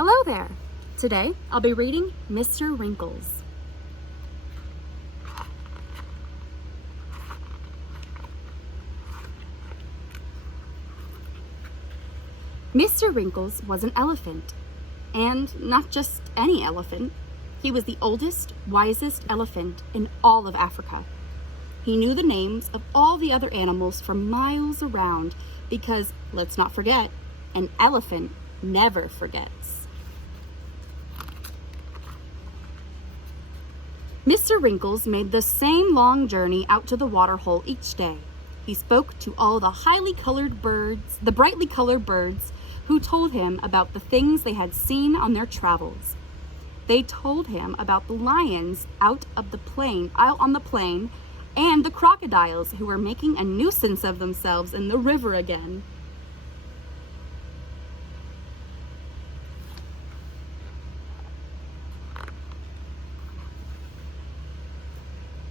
Hello there! Today, I'll be reading Mr. Wrinkles. Mr. Wrinkles was an elephant, and not just any elephant. He was the oldest, wisest elephant in all of Africa. He knew the names of all the other animals for miles around because, let's not forget, an elephant never forgets. Mr. Wrinkles made the same long journey out to the water hole each day. He spoke to all the brightly colored birds who told him about the things they had seen on their travels. They told him about the lions out on the plain, and the crocodiles who were making a nuisance of themselves in the river again.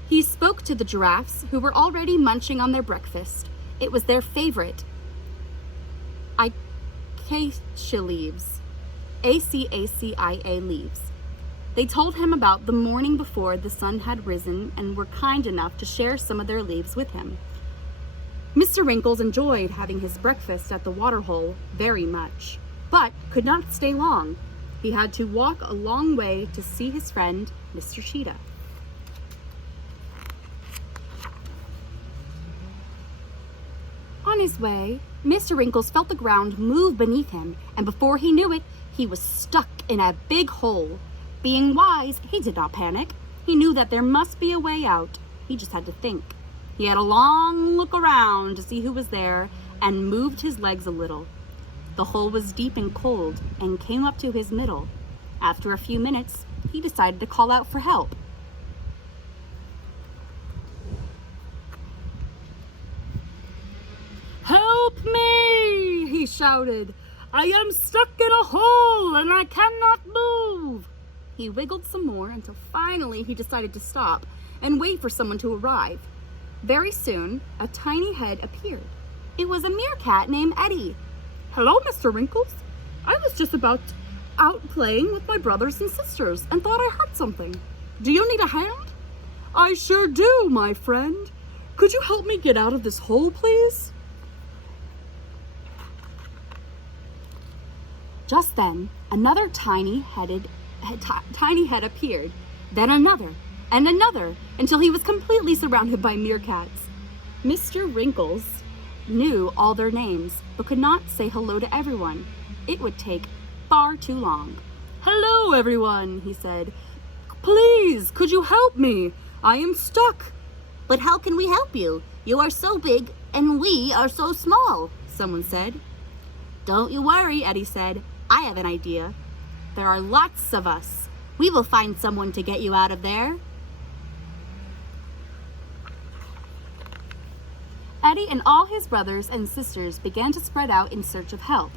He spoke to the giraffes who were already munching on their breakfast. It was their favorite acacia leaves, ACACIA leaves. They told him about the morning before the sun had risen and were kind enough to share some of their leaves with him. Mr. Wrinkles enjoyed having his breakfast at the waterhole very much, but could not stay long. He had to walk a long way to see his friend, Mr. Cheetah. On his way, Mr. Wrinkles felt the ground move beneath him, and before he knew it, he was stuck in a big hole. Being wise, he did not panic. He knew that there must be a way out. He just had to think. He had a long look around to see who was there and moved his legs a little. The hole was deep and cold and came up to his middle. After a few minutes, he decided to call out for help. "Help me!" he shouted. "I am stuck in a hole and I cannot move." He wiggled some more until finally he decided to stop and wait for someone to arrive. Very soon, a tiny head appeared. It was a meerkat named Eddie. "Hello, Mr. Wrinkles. I was just about out playing with my brothers and sisters and thought I heard something. Do you need a hand?" "I sure do, my friend. Could you help me get out of this hole, please?" Just then, another tiny head appeared, then another, and another, until he was completely surrounded by meerkats. Mr. Wrinkles knew all their names, but could not say hello to everyone. It would take far too long. "Hello, everyone," he said. "Please, could you help me? I am stuck." "But how can we help you? You are so big and we are so small," someone said. "Don't you worry," Eddie said. "I have an idea. There are lots of us. We will find someone to get you out of there." Eddie and all his brothers and sisters began to spread out in search of help.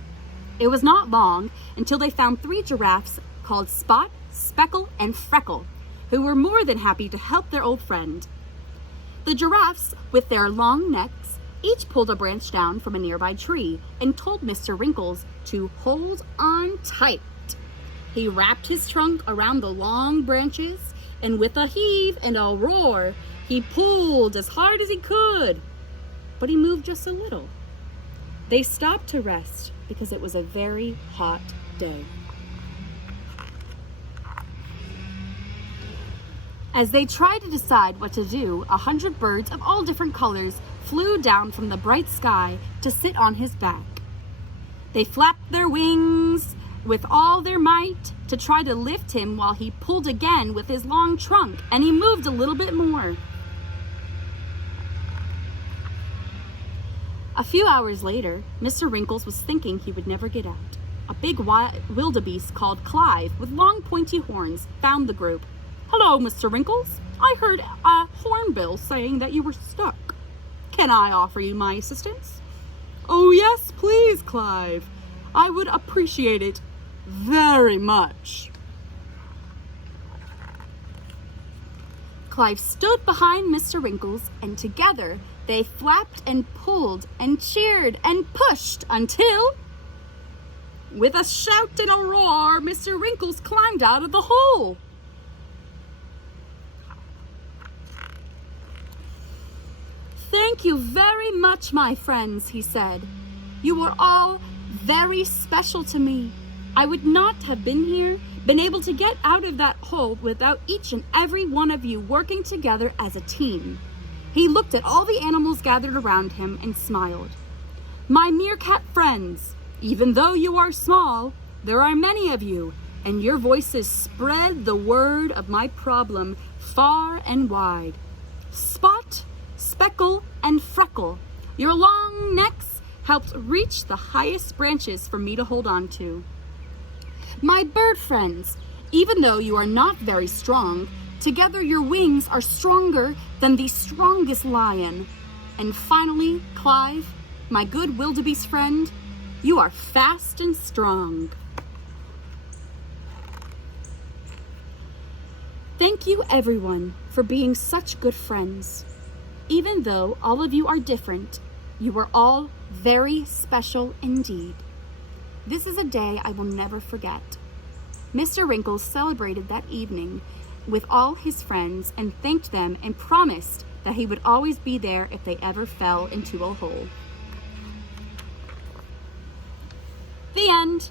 It was not long until they found 3 giraffes called Spot, Speckle, and Freckle, who were more than happy to help their old friend. The giraffes, with their long necks, each pulled a branch down from a nearby tree and told Mr. Wrinkles to hold on tight. He wrapped his trunk around the long branches, and with a heave and a roar, he pulled as hard as he could. But he moved just a little. They stopped to rest because it was a very hot day. As they tried to decide what to do, 100 birds of all different colors flew down from the bright sky to sit on his back. They flapped their wings with all their might to try to lift him while he pulled again with his long trunk, and he moved a little bit more. A few hours later, Mr. Wrinkles was thinking he would never get out. A big wildebeest called Clive, with long pointy horns, found the group. "Hello, Mr. Wrinkles. I heard a hornbill saying that you were stuck. Can I offer you my assistance?" "Oh, yes, please, Clive. I would appreciate it very much." Clive stood behind Mr. Wrinkles, and together they flapped and pulled and cheered and pushed until With a shout and a roar, Mr. Wrinkles climbed out of the hole. "Thank you very much, my friends," he said. "You are all very special to me. I would not have been able to get out of that hole without each and every one of you working together as a team." He looked at all the animals gathered around him and smiled. "My meerkat friends, even though you are small, there are many of you, and your voices spread the word of my problem far and wide. Spot, Speckle, and Freckle, your long necks helped reach the highest branches for me to hold on to. My bird friends, even though you are not very strong, together your wings are stronger than the strongest lion. And finally, Clive, my good wildebeest friend, you are fast and strong." Thank you, everyone, for being such good friends. Even though all of you are different, you are all very special indeed. This is a day I will never forget. Mr. Wrinkles celebrated that evening with all his friends and thanked them and promised that he would always be there if they ever fell into a hole. The end.